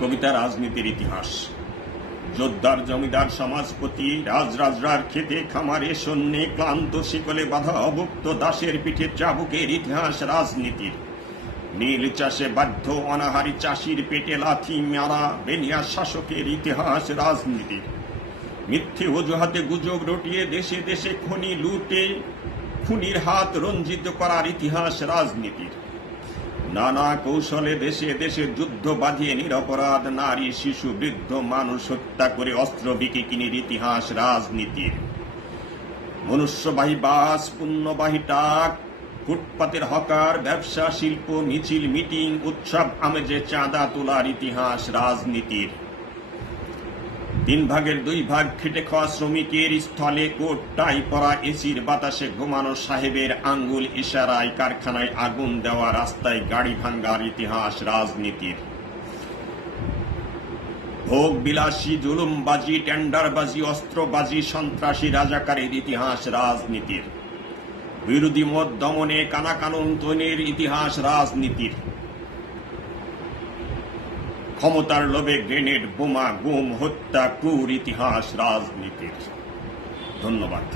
কবিতা রাজনীতির ইতিহাস। যোদ্ধার জমিদার সমাজপতি রাজরাজরার খেতে খামারে শূন্যে ক্লান্ত শিকলে বাঁধা অভুক্ত দাসের পিঠে চাবুকের ইতিহাস রাজনীতির। নীল চাষে বাধ্য অনাহারী চাষির পেটে লাথি মারা বেনিয়া শাসকের ইতিহাস রাজনীতির। মিথ্যে অজুহাতে গুজব রটিয়ে দেশে দেশে খনি লুটে খুনির হাত রঞ্জিত করার ইতিহাস রাজনীতির। নানা কৌশলে দেশে দেশে যুদ্ধ বাঁধিয়ে নিরপরাধ নারী শিশু বৃদ্ধ মানুষ হত্যা করে অস্ত্র বিকিকিনির ইতিহাস রাজনীতির। মনুষ্যবাহী বাস পুণ্যবাহী টাক ফুটপাতের হকার ব্যবসা শিল্প মিছিল মিটিং উৎসব আমেজে চাঁদা তোলার ইতিহাস রাজনীতির। 3 ভাগের 2 ভাগ খেটে খাওয়া শ্রমিকের স্থলে কোট টাই পরা এসির বাতাসে ঘুমানো সাহেবের আঙ্গুল ইশারায় কারখানায় আগুন দেওয়া রাস্তায় গাড়ি ভাঙ্গার ইতিহাস রাজনীতির। ভোগ বিলাসী জুলুমবাজি টেন্ডারবাজি অস্ত্রবাজি সন্ত্রাসী রাজাকারের ইতিহাস রাজনীতির। বিরোধী মত দমনে কানাকানুন তৈরির ইতিহাস রাজনীতির। ক্ষমতার লোভে গ্রেনেড বোমা গুম হত্যা ক্রুর ইতিহাস রাজনীতির। ধন্যবাদ।